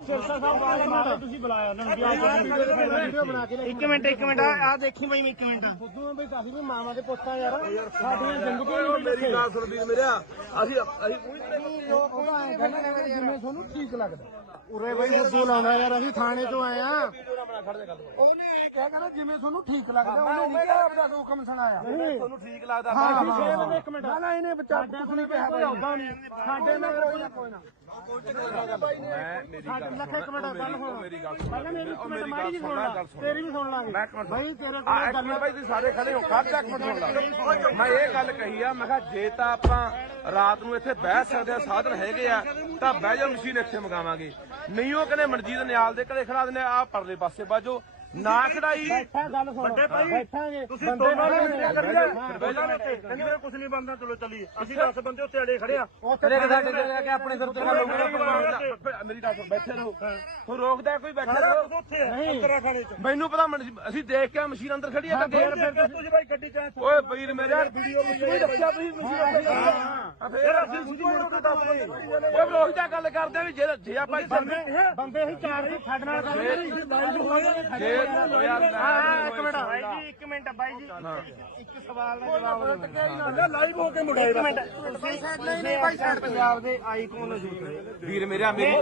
ਸਿਰਸਾ ਸਾਹਿਬ ਵਾਲੇ ਮਾਰੇ ਤੁਸੀਂ ਬੁਲਾਇਆ ਉਹਨਾਂ ਨੂੰ ਵੀ ਆਓ ਵੀਡੀਓ ਬਣਾ ਕੇ ਇੱਕ ਮਿੰਟ ਇੱਕ ਮਿੰਟ ਆ ਦੇਖੀ ਬਈ ਇੱਕ ਮਿੰਟ। ਫੁੱਦੂ ਬਈ ਕਾਫੀ ਵੀ ਮਾਵਾਂ ਦੇ ਪੁੱਤਾਂ ਯਾਰ ਸਾਡੀਆਂ ਜ਼ਿੰਦਗੀਆਂ ਓਏ ਮੇਰੀ ਗੱਲ ਸੁਣ ਵੀਰ ਮੇਰਿਆ ਅਸੀਂ ਅਸੀਂ ਲੋਕ ਉਹ ਐਂ ਕਹਿੰਦੇ ਨੇ ਜਿਵੇਂ ਤੁਹਾਨੂੰ ਠੀਕ ਲੱਗਦਾ। ਉਰੇ ਬਈ ਫੁੱਦੂ ਲਾਉਂਦਾ ਯਾਰ ਅਸੀਂ ਥਾਣੇ ਤੋਂ ਆਏ ਆ। ਉਹਨੇ ਇਹ ਕਹਿ ਕਹਿੰਦਾ ਜਿਵੇਂ ਤੁਹਾਨੂੰ ਠੀਕ ਲੱਗਦਾ ਉਹਨੇ ਨਹੀਂ ਕਿਹਾ ਆਪਣਾ ਹੁਕਮ ਸੁਣਾਇਆ ਤੁਹਾਨੂੰ ਠੀਕ ਲੱਗਦਾ ਹਾਂ ਹਾਂ। ਇੱਕ ਮਿੰਟ। ਨਾ ਨਾ ਇਹਨੇ ਵਿਚਾਰ ਕੁਝ ਨਹੀਂ ਕਿਹਾ ਕੋਈ ਆਉਂਦਾ ਨਹੀਂ। ਸਾਡੇ ਨਾਲ ਕੋਈ ਨਾ ਕੋਈ ਨਾ। ਮੈਂ ਮੇਰੀ ਗੱਲ ਲੱਖ ਇੱਕ ਮਿੰਟ ਗੱਲ ਸੁਣ ਮੇਰੀ ਗੱਲ ਸੁਣ ਪਹਿਲਾਂ ਮੇਰੀ ਇੱਕ ਉਹ ਮਿੰਟ ਮੇਰੀ ਮਾੜੀ ਜੀ ਗੱਲ ਸੁਣ ਸੁਣ ਲਾ ਗੱਲ ਸੁਣ ਤੇਰੀ ਵੀ ਸੁਣ ਲਾਂਗੇ। ਮੈਂ ਇੱਕ ਮਿੰਟ ਬਈ ਤੇਰੇ ਆ ਕੋਲ ਇੱਕ ਗੱਲ ਮਿੰਟ ਬਾਈ ਤੁਸੀਂ ਸਾਰੇ ਖੜੇ ਹੋ ਇੱਕ ਮਿੰਟ ਲਾ। ਮੈਂ ਇਹ ਗੱਲ ਕਹੀ ਆ ਮੈਂ ਕਿਹਾ ਜੇ ਤਾਂ ਆਪਾਂ ਰਾਤ ਨੂੰ ਇੱਥੇ ਬਹਿ ਸਕਦੇ ਆ ਸਾਧਨ ਹੈਗੇ ਆ ਤਾਂ ਬਹਿ ਜਾ ਮਸ਼ੀਨ ਇੱਥੇ ਮੰਗਾਵਾਂਗੇ। ਨਹੀਂ ਉਹ ਕਹਿੰਦੇ ਮਨਜੀਤ ਨਿਆਲ ਦੇ ਘਰੇ ਖੜਾ ਦਿੰਦੇ ਆ ਪਰਲੇ ਪਾਸੇ ਬਾਜੋ ਨਾ ਖੜਾਈ। ਬੈਠਾ ਗੱਲ ਸੁਣ। ਵੱਡੇ ਭਾਈ, ਬੈਠਾਂਗੇ ਤੁਸੀਂ ਦੋਨੋਂ ਨੇ ਨੇ। ਕਰੀਏ ਬੈਠਾ ਉੱਤੇ ਕਹਿੰਦੇ ਕੁਝ ਨਹੀਂ ਬੰਦਾ ਚਲੋ ਚੱਲੀਏ। ਅਸੀਂ 10 ਬੰਦੇ ਉੱਤੇ ਅੜੇ ਖੜੇ ਆ। ਉੱਥੇ ਸਾਡੇ ਤੇ ਜਾ ਕੇ ਆਪਣੇ ਸਿਰ ਤੇ ਗੱਲ ਮੇਰੀ ਗੱਲ ਸੁਣ। ਬੈਠੇ ਰਹੋ। ਹੁਣ ਰੋਕਦਾ ਕੋਈ ਬੈਠੇ ਰਹੋ। ਚ। ਮੈਨੂੰ ਪਤਾ ਅਸੀਂ ਦੇਖ ਕੇ ਮਸ਼ੀਨ ਅੰਦਰ ਖੜੀ ਆ ਕੱਢੇ ਫਿਰ ਤੁਸੀਂ ਭਾਈ ਗੱਡੀ ਚ ਓਏ ਵੀਰ ਮੇਰੇ ਵੀਡੀਓ ਵਿੱਚ ਦੱਸਿਆ ਤੁਸੀਂ ਮਸ਼ੀਨ ਅੰਦਰ ਫੇਰ ਅਸੀਂ ਸਿੱਧੀ ਰੋਕ ਦੱਸ ਓਏ ਰੋਕ ਜਾ ਗੱਲ ਕਰਦੇ ਵੀ ਜੇ ਆਪਾਂ ਬੰਦੇ ਬੰਦੇ ਹੀ ਚਾਰ ਹੀ ਸਾਡੇ ਨਾਲ ਗੱਲ ਕਰੀ ਜੇ ਇੱਕ ਮਿੰਟ ਬਾਈ ਜੀ ਇੱਕ ਮਿੰਟ ਬਾਈ ਜੀ ਇੱਕ ਸਵਾਲ ਦਾ ਜਵਾਬ ਦਿਓ ਲਾਈਵ ਹੋ ਕੇ ਮੁੜਿਆ ਇੱਕ ਮਿੰਟ ਤੁਸੀਂ ਨਹੀਂ ਨਹੀਂ ਭਾਈ ਸਾਡੇ ਪੰਜਾਬ ਦੇ ਆਈਕਨ ਹੋ ਜੂਟੇ ਵੀਰ ਮੇਰਾ ਮੇਰੀ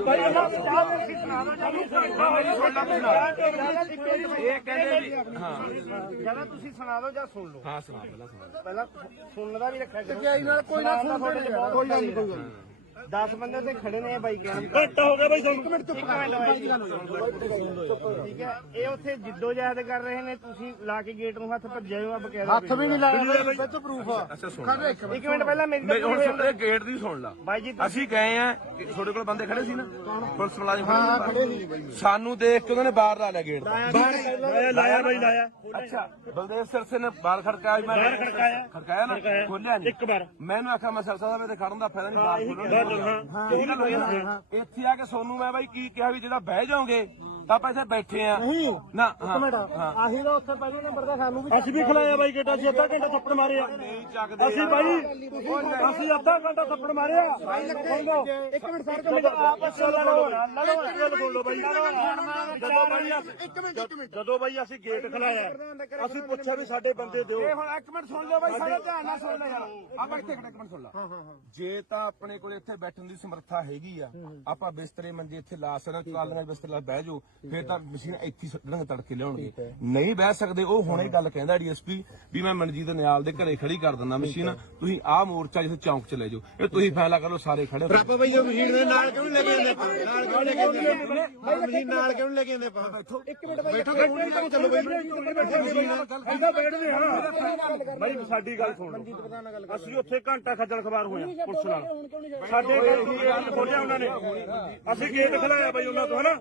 ਇਹ ਕਹਿੰਦੇ ਵੀ ਹਾਂ ਜ਼ਿਆਦਾ ਤੁਸੀਂ ਸੁਣਾ ਦਿਓ ਜਾਂ ਸੁਣ ਲਓ ਹਾਂ ਸੁਣਾ ਪਹਿਲਾਂ ਸੁਣਾ ਪਹਿਲਾਂ ਸੁਣਨ ਦਾ ਵੀ ਰੱਖਿਆ ਕਰੋ। ਟਕਿਆਈ ਨਾਲ ਕੋਈ ਨਾ ਸੁਣ ਤੁਹਾਡੇ ਚ ਬਹੁਤ ਕੋਈ ਗੱਲ ਨਹੀਂ। ਕੋਈ ਗੱਲ 10 ਬੰਦੇ ਤੇ ਖੜੇ ਨੇ ਬਾਈ ਕਹਿਣ। ਘੱਟ ਹੋ ਗਿਆ ਬਾਈ ਇੱਕ ਮਿੰਟ ਚੁੱਪ ਕਰ ਬਾਈ। ਠੀਕ ਹੈ? ਇਹ ਉੱਥੇ ਜਿੱਦੋ ਜਹਿਦ ਕਰ ਰਹੇ ਨੇ ਤੁਸੀਂ ਲਾ ਕੇ ਗੇਟ ਨੂੰ ਹੱਥ ਭੱਜੇ ਹੋ ਆ ਬਕਾਇਦਾ ਹੱਥ ਵੀ ਨਹੀਂ ਲਾਇਆ ਵਿੱਚ ਪ੍ਰੂਫ ਆ। ਅੱਛਾ ਸੁਣ ਇੱਕ ਮਿੰਟ। ਪਹਿਲਾਂ ਮੇਰੀ ਤਾਂ ਹੁਣ ਸੁਣ ਇਹ ਗੇਟ ਦੀ ਸੁਣ ਲਾ। ਬਾਈ ਜੀ ਅਸੀਂ ਗਏ ਆ ਤੁਹਾਡੇ ਕੋਲ ਬੰਦੇ ਖੜੇ ਸੀ ਨਾ? ਪੁਲਿਸ ਮੁਲਾਜ਼ਮ ਹਾਂ ਖੜੇ ਸੀ? ਨਹੀਂ ਸਾਨੂੰ ਦੇਖ ਕੇ ਉਹਨਾਂ ਨੇ ਬਾਹਰ ਲਾ ਲਿਆ ਗੇਟ ਦਾ ਲਾਇਆ ਲਾਇਆ ਬਾਈ ਲਾਇਆ। ਅੱਛਾ ਬਲਦੇਵ ਸਿਰਸੇ ਨੇ ਬਾਹਰ ਖੜਕਾਇਆ ਮੈਂ ਬਾਹਰ ਖੜਕਾਇਆ। ਖੜਕਾਇਆ ਨਾ? ਖੋਲਿਆ ਨਹੀਂ। ਇੱਕ ਵਾਰ। ਮੈਨੂੰ ਆਖਿਆ ਮੈਂ ਸਿਰਸਾ ਸਾਹਿਬ ਇੱਥੇ ਖੜਨ ਦਾ ਫਾਇਦਾ ਨਹੀਂ ਬਾਹਰ ਖੋਲਣ ਹਾਂ ਇੱਥੇ ਆ ਕੇ ਸੋਨੂੰ ਮੈਂ ਬਾਈ ਕੀ ਕਿਹਾ ਵੀ ਜਿਹੜਾ ਬਹਿ ਜਾਓਗੇ ਤਾਂ ਆਪਾਂ ਇੱਥੇ ਬੈਠੇ ਆ। ਨਹੀਂ। ਨਾ ਇੱਕ ਹਾਂ ਮਿੰਟ। ਆਹੀ ਦਾ ਉੱਥੇ ਪਹਿਲੇ ਨੰਬਰ ਦਾ ਸਾਨੂੰ ਵੀ ਅਸੀਂ ਵੀ ਖਲਾਇਆ ਬਾਈ ਗੇਟਾ ਅਸੀਂ ਅੱਧਾ ਘੰਟਾ ਥੱਪੜ ਮਾਰਿਆ ਨਹੀਂ ਚੱਕਦੇ ਅਸੀਂ ਬਾਈ ਅਸੀਂ ਅੱਧਾ ਘੰਟਾ ਥੱਪੜ ਮਾਰਿਆ ਇੱਕ ਮਿੰਟ ਸਰ ਜਦੋਂ ਆਪਸ ਵਿੱਚ ਲੜੋ। ਲੜੋ। ਲਓ ਬਾਈ ਜਦੋਂ ਬਾਈ ਇੱਕ ਮਿੰਟ ਇੱਕ ਮਿੰਟ। ਜਦੋਂ ਬਾਈ ਅਸੀਂ ਗੇਟ ਖਲਾਇਆ। ਅਸੀਂ ਪੁੱਛਿਆ ਵੀ ਸਾਡੇ ਬੰਦੇ ਦਿਓ। ਇਹ ਹੁਣ ਇੱਕ ਮਿੰਟ ਸੁਣ ਲਓ ਬਾਈ ਸਾਰੇ ਧਿਆਨ ਨਾਲ ਸੁਣ ਲੈ ਯਾਰ। ਆਪਾਂ ਇੱਥੇ ਇੱਕ ਮਿੰਟ ਸੁਣ ਲਾ। ਜੇ ਤਾਂ ਆਪਣੇ ਕੋਲ ਇੱਥੇ ਬੈਠਣ ਦੀ ਸਮਰੱਥਾ ਹੈਗੀ ਆ ਆਪਾਂ ਬਿਸਤਰੇ ਮੰਜੇ ਇੱਥੇ ਲਾ ਸਕਦੇ ਕਾਲੀਆਂ ਬਿਸਤਰੇ ਲਾ ਬਹਿ ਜਾਓ। ਫਿਰ ਤਾਂ ਮਸ਼ੀਨ ਇੱਥੇ ਸੁੱਟਣਗੇ ਤੜਕੇ ਲਿਆਉਣਗੇ। ਨਹੀਂ ਬਹਿ ਸਕਦੇ ਉਹ ਹੁਣੇ ਗੱਲ ਕਹਿੰਦਾ ਡੀਐਸਪੀ ਵੀ ਮੈਂ ਮਨਜੀਤ ਨਿਆਲ ਦੇ ਘਰੇ ਖੜੀ ਕਰ ਦਿੰਦਾ ਮਸ਼ੀਨ। ਤੁਸੀਂ ਆਹ ਮੋਰਚਾ ਜਿੱਥੇ ਚੌਂਕ ਚ ਲੈ ਜਾਓ ਇਹ ਤੁਸੀਂ ਫੈਸਲਾ ਕਰ ਲਓ ਸਾਰੇ ਖੜੇ ਹੋ ਆਪਾਂ ਬਈ ਉਹ ਮਸ਼ੀਨ ਦੇ ਨਾਲ ਕਿਉਂ ਲੈ ਕੇ ਆਂਦੇ ਨਾਲ ਕਿਉਂ ਲੈ ਕੇ ਆਂਦੇ ਮਸ਼ੀਨ ਨਾਲ ਕਿਉਂ ਲੈ ਕੇ ਆਂਦੇ ਆਪਾਂ? ਬੈਠੋ। ਇੱਕ ਮਿੰਟ ਬੈਠੋ ਬੈਠੋ ਚਲੋ ਬਈ ਇਹਦਾ ਬੈਠਦੇ ਹਾਂ। ਬਾਈ ਸਾਡੀ ਗੱਲ ਸੁਣ ਅਸੀਂ ਉੱਥੇ ਘੰਟਾ ਖੱਜਲ ਖਬਾਰ ਹੋਇਆ ਪੁਲਿਸ ਨਾਲ। ਸਾਡੇ ਗੇਟ ਖੋਲਿਆ ਉਹਨਾਂ ਨੇ। ਅਸੀਂ ਗੇਟ ਖਲਾਇਆ ਬਾਈ ਉਹਨਾਂ ਤੋਂ ਹਨਾ?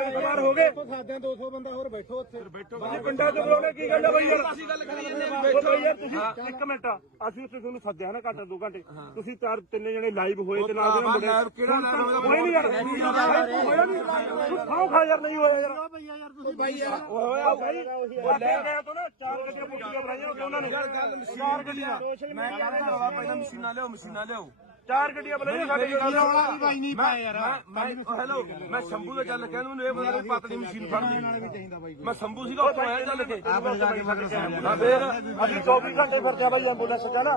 ਖੱਜਲ ਖਬਾਰ ਹੋ ਗਏ। ਸਾਦਿਆਂ 200 ਬੰਦਾ ਹੋਰ ਬੈਠੋ ਉੱਥੇ। ਅਸੀਂ ਪਿੰਡਾਂ ਤੋਂ ਬੁਲਾਉਣੇ ਕੀ ਗੱਲ ਆ ਬਾਈ ਯਾਰ? ਅਸੀਂ ਗੱਲ ਕਰੀ ਜਾਂਦੇ ਬੈਠੋ ਯਾਰ ਤੁਸੀਂ ਇੱਕ ਮਿੰਟ ਅਸੀਂ ਉੱਥੇ ਤੁਹਾਨੂੰ ਸੱਦਿਆ ਨਾ ਘੰਟਾ ਦੋ ਘੰਟੇ। ਤੁਸੀਂ ਚਾਰ ਤਿੰਨੇ ਜਣੇ ਲਾਈਵ ਹੋਏ ਤੇ ਨਾਲ ਦੇ ਮੁੰਡੇ ਕਿਹੜਾ ਲੈਬ ਕੋਈ ਨਹੀਂ ਯਾਰ ਹੋਇਆ ਨਹੀਂ। ਖਾਓ ਖਾ ਯਾਰ ਨਹੀਂ ਹੋਇਆ ਯਾਰ। ਭਈਆ ਯਾਰ ਤੁਸੀਂ ਬਾਈ ਯਾਰ। ਹੋਇਆ ਬਾਈ। ਉਹ ਲੈ ਗਏ ਤੋਂ ਨਾ ਚਾਰ ਗੱਡੀਆਂ ਪੁੱਟੀਆਂ ਬਣਾਈਆਂ ਉਹਨਾਂ ਨੇ। ਚਾਰ ਗੱਡੀਆਂ। ਮੈਂ ਕਹਿੰਦਾ ਪਹਿਲਾਂ ਮਸ਼ੀਨਾਂ ਲਿਆਓ ਮਸ਼ੀਨਾਂ ਲਿਆਓ। ਚਾਰ ਗੱਡੀਆਂ ਬਣਾਈਆਂ ਸਾਡੇ ਰੌਲਾ ਵੀ ਬਾਈ ਨਹੀਂ ਪਾਇਆ ਯਾਰ। ਮੈਂ ਹੈਲੋ ਮੈਂ ਸ਼ੰਭੂ ਦਾ ਚੱਲ ਕਹਿ ਨੂੰ ਇਹ ਬੰਦਾ ਕੋਈ ਪਤਲੀ ਮਸ਼ੀਨ ਫੜਨੀ। ਮੈਂ ਸ਼ੰਭੂ ਸੀਗਾ ਉੱਥੋਂ ਆਇਆ ਚੱਲ ਕੇ। ਹਾਂ ਫੇਰ ਅਸੀਂ 24 ਘੰਟੇ ਫਿਰਦੇ ਆ ਬਾਈ ਐਂਬੂਲੈਂਸ ਚ ਨਾ?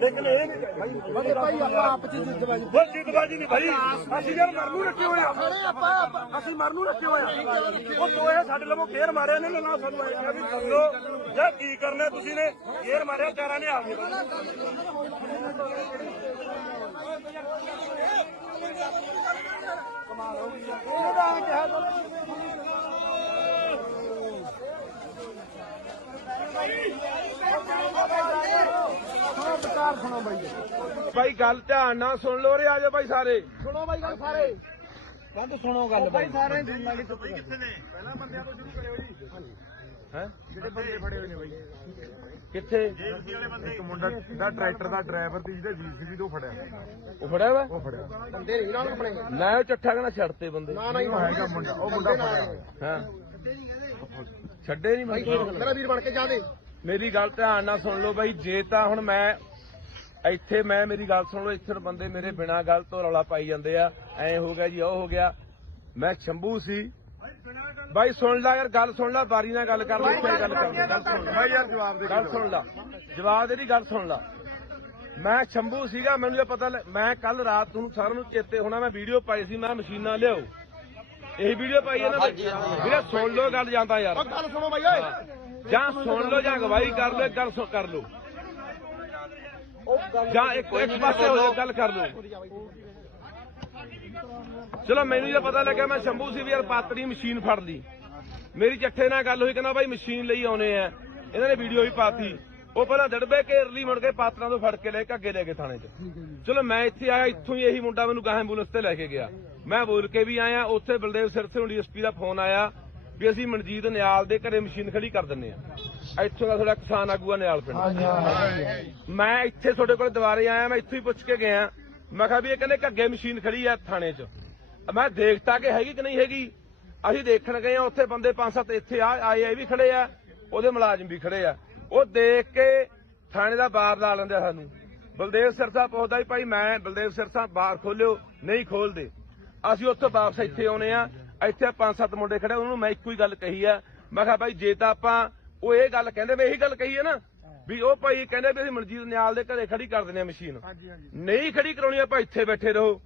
ਲੇਕਿਨ ਇਹ ਨਹੀਂ ਬਾਈ ਭਾਈ ਆਪਾਂ ਆਪ ਚ ਜਿੱਦ ਬਾਈ। ਉਹ ਜਿੱਦਬਾਜੀ ਨਹੀਂ ਭਾਈ ਅਸੀਂ ਯਾਰ ਮਰ ਨੂੰ ਰੱਖੇ ਹੋਏ ਆ। ਅਸੀਂ ਮਰ ਨੂੰ ਰੱਖੇ ਹੋਏ ਆ। ਉਹ ਦੋਏ ਸਾਡੇ ਲਵੋ ਗੇਰ ਮਾਰਿਆ ਨੇ ਨਾ ਸਾਨੂੰ ਆਇਆ ਵੀ ਦੱਸੋ ਜਾਂ ਕੀ ਕਰਨਾ ਤੁਸੀਂ ਨੇ? ਗੇਰ ਮਾਰਿਆ ਚਾਰਾਂ ਨੇ ਆ ਗਏ ਸੁਣੋ ਬਾਈ ਭਾਈ ਗੱਲ ਧਿਆਨ ਨਾਲ ਸੁਣ ਲਓ ਰੇ ਆਜੋ ਭਾਈ ਸਾਰੇ। ਸੁਣੋ ਬਾਈ ਗੱਲ ਸਾਰੇ। ਬੰਦ ਸੁਣੋ ਗੱਲ ਬਾਈ ਸਾਰੇ ਚੁੱਪ ਕਿੱਥੇ ਨੇ? ਪਹਿਲਾਂ ਬੰਦਿਆਂ ਤੋਂ ਸ਼ੁਰੂ ਕਰਿਓ ਜੀ। ਹੈ? ਜਿਹੜੇ ਬੰਦੇ ਫੜੇ ਹੋਏ ਨੇ ਬਾਈ। ਕਿੱਥੇ? ਜੇਲਸੀ ਵਾਲੇ ਬੰਦੇ। ਇੱਕ ਮੁੰਡਾ ਦਾ ਟਰੈਕਟਰ ਦਾ ਡਰਾਈਵਰ ਸੀ ਜਿਹਦੇ ਜੀਸੀਬੀ ਤੋਂ ਫੜਿਆ। ਉਹ ਫੜਿਆ ਵਾ? ਉਹ ਫੜਿਆ। ਬੰਦੇ ਨਹੀਂ ਨਾਲ ਆਪਣੇ। ਨਾ ਉਹ ਚੱਠਾ ਛੱਡਤੇ ਬੰਦੇ। ਨਾ ਨਹੀਂ ਉਹ ਹੈਗਾ ਮੁੰਡਾ ਉਹ ਮੁੰਡਾ ਫੜਿਆ। ਹੋਇਆ ਹਾਂ? ਛੱਡੇ ਨਹੀਂ ਬਾਈ ਮੈਂ ਮੇਰਾ ਵੀਰ ਬਣ ਕੇ ਜਾ ਦੇ। ਮੇਰੀ ਗੱਲ ਧਿਆਨ ਨਾਲ ਸੁਣ ਲਓ ਬਾਈ ਜੇ ਤਾਂ ਹੁਣ ਮੈਂ ਇੱਥੇ ਮੈਂ ਮੇਰੀ ਗੱਲ ਸੁਣ ਲਓ ਇੱਥੇ ਬੰਦੇ ਮੇਰੇ ਬਿਨਾਂ ਗੱਲ ਤੋਂ ਰੌਲਾ ਪਾਈ ਜਾਂਦੇ ਆ। ਐ ਹੋ ਗਿਆ ਜੀ ਉਹ ਹੋ ਗਿਆ। ਮੈਂ ਸ਼ੰਭੂ ਸੀ ਬਾਈ ਸੁਣ ਲੈ ਯਾਰ ਗੱਲ ਸੁਣ ਲੈ ਬਾਰੀ ਨਾਲ ਗੱਲ ਕਰ ਲੈ ਇੱਥੇ ਗੱਲ ਕਰ ਲੈ, ਗੱਲ ਸੁਣ ਲੈ। ਬਾਈ ਯਾਰ ਜਵਾਬ ਦੇ ਗੱਲ ਸੁਣ ਲੈ ਜਵਾਬ ਦੇ ਦੀ ਗੱਲ ਸੁਣ ਲੈ। ਮੈਂ ਸ਼ੰਭੂ ਸੀਗਾ ਮੈਨੂੰ ਇਹ ਪਤਾ ਲੱਗ- ਮੈਂ ਕੱਲ ਰਾਤ ਨੂੰ ਸਾਰਿਆਂ ਨੂੰ ਚੇਤੇ ਹੋਣਾ ਮੈਂ ਵੀਡੀਓ ਪਾਈ ਸੀ ਮੈਂ ਮਸ਼ੀਨਾਂ ਲਿਆਓ। ਇਹੀ ਵੀਡੀਓ ਪਾਈ ਹੈ ਨਾ ਵੀਰੇ ਸੁਣ ਲਓ ਗੱਲ ਜਾਂਦਾ ਯਾਰ। ਗੱਲ ਸੁਣੋ ਬਾਈ ਓਏ। ਜਾਂ ਸੁਣ ਲਓ ਜਾਂ ਗਵਾਹੀ ਕਰ ਲਓ ਇੱਕ ਗੱਲ ਸੁਣ ਕਰ ਲਓ। ਜਾਂ ਇੱਕ ਇੱਕ ਪਾਸੇ ਹੋ ਜਾਓ, ਗੱਲ ਕਰ ਲਓ। ਚਲੋ, ਮੈਨੂੰ ਇਹ ਪਤਾ ਲੱਗਿਆ ਮੈਂ ਸ਼ੰਭੂ ਸੀ ਵੀ ਯਾਰ ਪਾਤਰੀ ਮਸ਼ੀਨ ਫੜ ਲਈ। ਮੇਰੀ ਜੱਠੇ ਨਾਲ ਗੱਲ ਹੋਈ, ਕਹਿੰਦਾ ਬਾਈ ਮਸ਼ੀਨ ਲਈ ਆਉਨੇ ਆ। ਇਹਨਾਂ ਨੇ ਵੀਡੀਓ ਵੀ ਪਾਤੀ। ਉਹ ਪਹਿਲਾਂ ਦੜਬੇ ਘੇਰ ਲਈ, ਮੁੜ ਕੇ ਪਾਤਰਾਂ ਤੋਂ ਫੜ ਕੇ ਲੈ ਕੇ ਅੱਗੇ ਲੈ ਕੇ ਥਾਣੇ 'ਚ। ਚਲੋ, ਮੈਂ ਇੱਥੇ ਆਇਆ, ਇੱਥੋਂ ਹੀ ਇਹੀ ਮੁੰਡਾ ਮੈਨੂੰ ਗਾਂ ਐਂਬੂਲੈਂਸ ਤੇ ਲੈ ਕੇ ਗਿਆ। ਮੈਂ ਬੋਲ ਕੇ ਵੀ ਆਇਆ, ਉੱਥੇ ਬਲਦੇਵ ਸਿਰਸੇ ਨੂੰ ਡੀਐਸਪੀ ਦਾ ਫੋਨ ਆਇਆ ਵੀ ਅਸੀਂ ਮਨਜੀਤ ਨਿਆਲ ਦੇ ਘਰੇ ਮਸ਼ੀਨ ਖੜੀ ਕਰ ਦਿੰਨੇ ਆ। ਇੱਥੋਂ ਦਾ ਥੋੜਾ ਕਿਸਾਨ ਆਗੂਆ ਨਿਆਲ ਪਿੰਡ। ਮੈਂ ਇੱਥੇ ਤੁਹਾਡੇ ਕੋਲ ਦੁਬਾਰੇ ਆਇਆ, ਮੈਂ ਇੱਥੋਂ ਹੀ ਪੁੱਛ ਕੇ ਗਿਆ। ਮੈਂ ਕਿਹਾ ਵੀ ਇਹ ਕਹਿੰਦੇ ਘੱਗੇ ਮਸ਼ੀਨ ਖੜੀ ਆ ਥਾਣੇ 'ਚ। ਮੈਂ ਦੇਖਤਾ ਕਿ ਹੈਗੀ ਕਿ ਨਹੀਂ ਹੈਗੀ। ਅਸੀਂ ਦੇਖਣ ਗਏ ਆ ਉੱਥੇ ਬੰਦੇ ਪੰਜ ਸੱਤ ਇੱਥੇ ਆ ਆਏ ਆ ਵੀ ਖੜੇ ਆ ਉਹਦੇ ਮੁਲਾਜ਼ਮ ਵੀ ਖੜੇ ਆ। ਉਹ ਦੇਖ ਕੇ ਥਾਣੇ ਦਾ ਬਾਰ ਲਾ ਲੈਂਦੇ ਸਾਨੂੰ। ਬਲਦੇਵ ਸਿਰਸਾ ਪੁੱਛਦਾ ਵੀ ਭਾਈ ਮੈਂ ਬਲਦੇਵ ਸਿਰਸਾ ਬਾਰ ਖੋਲਿਓ ਨਹੀਂ ਖੋਲਦੇ। ਅਸੀਂ ਉੱਥੋਂ ਵਾਪਸ ਇੱਥੇ ਆਉਨੇ ਆ ਇੱਥੇ ਪੰਜ ਸੱਤ ਮੁੰਡੇ ਖੜੇ ਉਹਨਾਂ ਨੂੰ ਮੈਂ ਇੱਕੋ ਹੀ ਗੱਲ ਕਹੀ ਆ। ਮੈਂ ਕਿਹਾ ਭਾਈ ਜੇ ਤਾਂ ਆਪਾਂ ਉਹ ਇਹ ਗੱਲ ਕਹਿੰਦੇ ਵੀ ਇਹੀ ਗੱਲ ਕਹੀ ਹੈ ਨਾ ਵੀ ਉਹ ਭਾਈ ਕਹਿੰਦੇ ਵੀ ਅਸੀਂ ਮਨਜੀਤ ਨਿਆਲ ਦੇ ਘਰੇ ਖੜੀ ਕਰ ਦਿੰਦੇ ਆ ਮਸ਼ੀਨ। ਨਹੀਂ ਖੜੀ ਕਰਾਉਣੀ ਆਪਾਂ ਇੱਥੇ ਬੈਠੇ ਰਹੋ।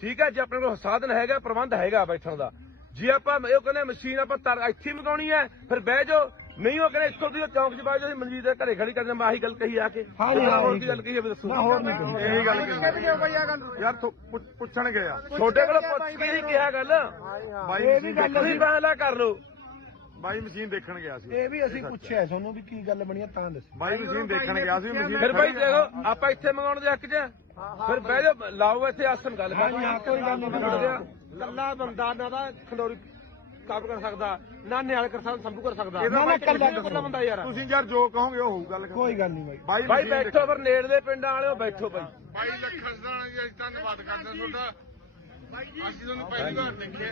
ਠੀਕ ਹੈ ਜੇ ਆਪਣੇ ਕੋਲ ਸਾਧਨ ਹੈਗਾ ਪ੍ਰਬੰਧ ਹੈਗਾ ਬੈਠਣ ਦਾ। ਜੇ ਆਪਾਂ ਉਹ ਕਹਿੰਦੇ ਮਸ਼ੀਨ ਆਪਾਂ ਤਰ ਇੱਥੇ ਹੀ ਮਗਾਉਣੀ ਹੈ ਫਿਰ ਬਹਿ ਜਾਓ। ਨਹੀਂ ਉਹ ਕਹਿੰਦੇ ਇੱਥੋਂ ਦੀ ਚੌਂਕ 'ਚ ਬਾਅਦ ਅਸੀਂ ਮਨਜੀਤ ਦੇ ਘਰੇ ਖੜੀ ਕਰਦੇ ਮੈਂ ਆਹੀ ਗੱਲ ਕਹੀ ਆ ਕੇ। ਹਾਂਜੀ, ਹਾਂ, ਹੋਰ ਕੀ ਗੱਲ ਕਹੀ ਹੈ ਦੱਸੋ। ਹੋਰ ਨਹੀਂ ਕਹੀ। ਇਹੀ ਗੱਲ ਕਹੀ ਯਾਰ ਪੁੱਛਣ ਗਿਆ ਤੁਹਾਡੇ ਕੋਲ ਪੁੱਛ ਕੇ ਹੀ ਕਿਹਾ ਗੱਲ। ਬਾਈ ਇਹ ਵੀ ਮਸ਼ੀਨ ਗੱਲ ਤੁਸੀਂ ਫੈਸਲਾ ਕਰ ਲਓ। ਬਾਈ ਮਸ਼ੀਨ ਦੇਖਣ ਗਿਆ ਸੀ। ਇਹ ਵੀ ਅਸੀਂ ਪੁੱਛਿਆ ਤੁਹਾਨੂੰ ਵੀ ਕੀ ਗੱਲ ਬਣੀ ਤਾਂ ਦੱਸੋ। ਬਾਈ ਮਸ਼ੀਨ ਦੇਖਣ ਗਿਆ ਸੀ ਫਿਰ ਭਾਈ ਦੇਖੋ ਆਪਾਂ ਇੱਥੇ ਮੰਗਾਉਣ ਦੇ ਹੱਕ 'ਚ ਆ। ਫਿਰ ਬਹਿ ਜਾਓ ਲਾਓ ਇੱਥੇ ਆਸਨ ਗੱਲ ਕਰ। ਹਾਂ ਕੋਈ ਗੱਲ ਨਹੀਂ ਕੱਲਾ ਬੰਦਾ ਨਾ ਤਾਂ ਖੰਡੋਰੀ ਕੰਮ ਕਰ ਸਕਦਾ ਨਾ ਨਿਆਲ ਕਰ ਸਕਦਾ ਸੰਭੂ ਕਰ ਸਕਦਾ। ਇਹਦਾ ਨਾ, ਕੱਲਾ ਕੱਲਾ ਬੰਦਾ ਯਾਰ। ਤੁਸੀਂ ਯਾਰ ਜੋ ਕਹੋਗੇ ਉਹ ਹੋਊ ਗੱਲ ਕੋਈ ਗੱਲ ਨਹੀਂ ਬਾਈ। ਬਾਈ ਬੈਠੋ ਫਿਰ ਨੇੜਲੇ ਪਿੰਡਾਂ ਵਾਲਿਓ ਬੈਠੋ ਭਾਈ ਬਾਈ ਲੱਖਾਂ ਜੀ ਅਸੀਂ ਧੰਨਵਾਦ ਕਰਦੇ ਹਾਂ ਤੁਹਾਡਾ। ਅਸੀਂ ਤੁਹਾਨੂੰ ਪਹਿਲੀ ਵਾਰ ਦੇਖਿਆ।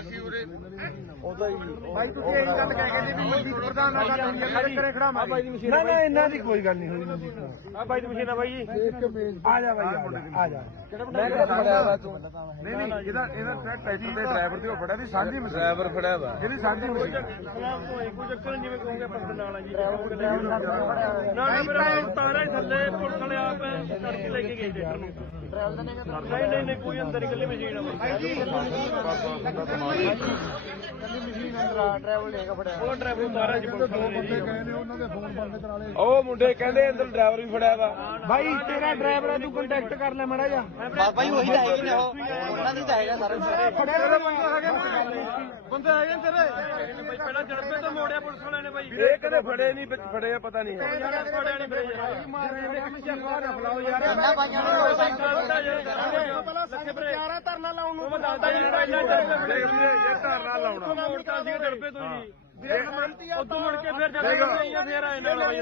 ਅਸੀਂ ਉਰੇ ਬਾਈ ਤੁਸੀਂ ਇਹ ਗੱਲ ਕਹਿ ਗਏ ਜੀ ਮਨਜੀਤ ਪ੍ਰਧਾਨ ਨਾਲ ਗੱਲ ਹੋਈ ਹੈ ਸਾਡੇ ਘਰੇ ਖੜਾ ਮਾਰੀ। ਨਾ ਨਾ ਇਹਨਾਂ ਦੀ ਕੋਈ ਗੱਲ ਨਹੀਂ ਹੋਈ। ਮਨਜੀਤ ਆ ਬਾਈ ਦੀ ਮਸ਼ੀਨ ਆ ਬਾਈ ਜੀ। ਆ ਜਾ ਬਾਈ ਆ ਜਾ, ਆ ਜਾ। ਮੈਂ ਕਿਹਾ ਫੜਿਆ ਵਾ ਤੂੰ? ਨਹੀਂ ਨਹੀਂ ਇਹਦਾ ਇਹਦਾ ਟਰੈਕਟਰ ਦੇ ਡਰਾਈਵਰ ਦੀ ਉਹ ਫੜਿਆ ਦੀ ਸਾਂਝੀ ਮਸ਼ੀਨ। ਡਰਾਈਵਰ ਫੜਿਆ ਵਾ। ਜਿਹਦੀ ਸਾਂਝੀ ਮਸ਼ੀਨ। ਕੋਈ ਚੱਕਰ ਨੀ, ਜਿਵੇਂ ਕਹੋਗੇ ਆਪਾਂ ਨਾਲ ਆ ਜੀ। ਨਾ ਨਾ ਮੇਰਾ ਤਾਰਾ ਹੀ ਥੱਲੇ ਪੁਲਿਸ ਵਾਲੇ ਆਪ ਕਰਕੇ ਲੈ ਕੇ ਗਏ ਟਰੈਕਟਰ ਨੂੰ। ਨਹੀਂ ਨਹੀਂ ਨਹੀਂ ਕੋਈ ਅੰਦਰ ਇਕੱਲੀ ਮਸ਼ੀਨ ਆ ਬਾਈ। ਉਹ ਡਰਾਈਵਰ ਤਾਰਾ ਜੀ ਪੁਲਿਸ ਵਾਲੇ ਉਹ ਮੁੰਡੇ ਕਹਿੰਦੇ ਅੰਦਰ ਡਰਾਈਵਰ ਵੀ ਫੜਿਆ ਵਾ। ਬਾਈ ਤੇਰਾ ਡਰਾਈਵਰ ਆ ਤੂੰ ਕੰਟੈਕਟ ਕਰ ਲੈ ਮੜਾ ਜਾ ਬਾਬਾ ਜੀ ਉਹੀ ਤਾਂ ਹੈਗੇ ਨੇ ਉਹ। ਉਹਨਾਂ ਦੀ ਤਾਂ ਹੈਗਾ ਸਾਰਾ ਬੰਦੇ ਹੈਗੇ ਤੇਰੇ। ਬਾਈ ਪਹਿਲਾਂ ਜੜਪੇ ਤੋਂ ਮੋੜਿਆ ਪੁਲਿਸ ਵਾਲਿਆਂ ਨੇ ਬਾਈ। ਇਹ ਕਹਿੰਦੇ ਫੜੇ ਨਹੀਂ ਵਿੱਚ ਫੜੇ ਆ ਪਤਾ ਨਹੀਂ ਹੈ ਯਾਰ ਫੜਿਆ ਨਹੀਂ ਯਾਰ ਨੂੰ ਲੱਖੇ ਭਰੇ ਯਾਰਾ। ਧਰਨਾ ਲਾਉਣ ਨੂੰ ਮੈਂ ਦੱਸਦਾ ਜੀ ਪਹਿਲਾਂ ਜੜਪੇ ਇਹ ਧਰਨਾ ਲਾਉਣਾ। ਮੋੜਤਾ ਸੀ ਜੜਪੇ ਤੋਂ ਜੀ ਉਦੋਂ ਮੁੜ ਕੇ ਫਿਰ ਜਦੋਂ ਆਈਆਂ ਫਿਰ ਆਏ ਨਾਲ ਬਾਈ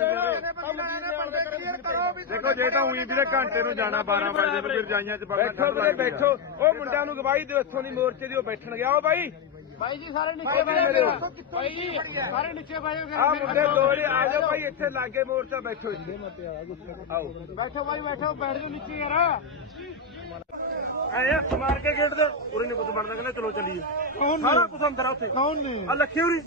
ਦੇਖੋ ਜੇ ਤਾਂ ਉਹੀ ਵੀਰੇ ਘੰਟੇ ਨੂੰ ਜਾਣਾ 12 ਵਜੇ ਫਿਰ ਜਾਈਆਂ ਚ ਬੈਠੋ ਵੀਰੇ ਬੈਠੋ। ਉਹ ਮੁੰਡਿਆਂ ਨੂੰ ਗਵਾਹੀ ਦਿਓ ਇੱਥੋਂ ਦੀ ਮੋਰਚੇ ਦੀ ਉਹ ਬੈਠਣ ਗਿਆ ਉਹ ਬਾਈ। ਜੀ ਸਾਰੇ ਨੀਚੇ ਬੈਠੇ ਬਾਈ ਜੀ ਸਾਰੇ ਨੀਚੇ ਬੈਠੇ ਆ ਮੁੰਡੇ ਦੋਰੇ ਆ ਜਾਓ ਭਾਈ ਇੱਥੇ ਲਾਗੇ ਮੋਰਚਾ ਬੈਠੋ ਆਓ। ਬੈਠੋ ਬਾਈ ਬੈਠੋ ਬੈਠ ਜਾਓ ਨੀਚੇ ਯਾਰ। ਐ ਮਾਰ ਕੇ ਗੇਟ ਦੇ ਉਰੇ ਨਹੀਂ ਕੁਝ ਬਣਦਾ ਕਹਿੰਦਾ ਚਲੋ ਚੱਲੀਏ। ਕੌਣ ਸਾਰਾ ਕੁਝ ਅੰਦਰ ਆ ਉੱਥੇ। ਕੌਣ ਨਹੀਂ? ਆ ਲੱਖੀ ਉਰੀ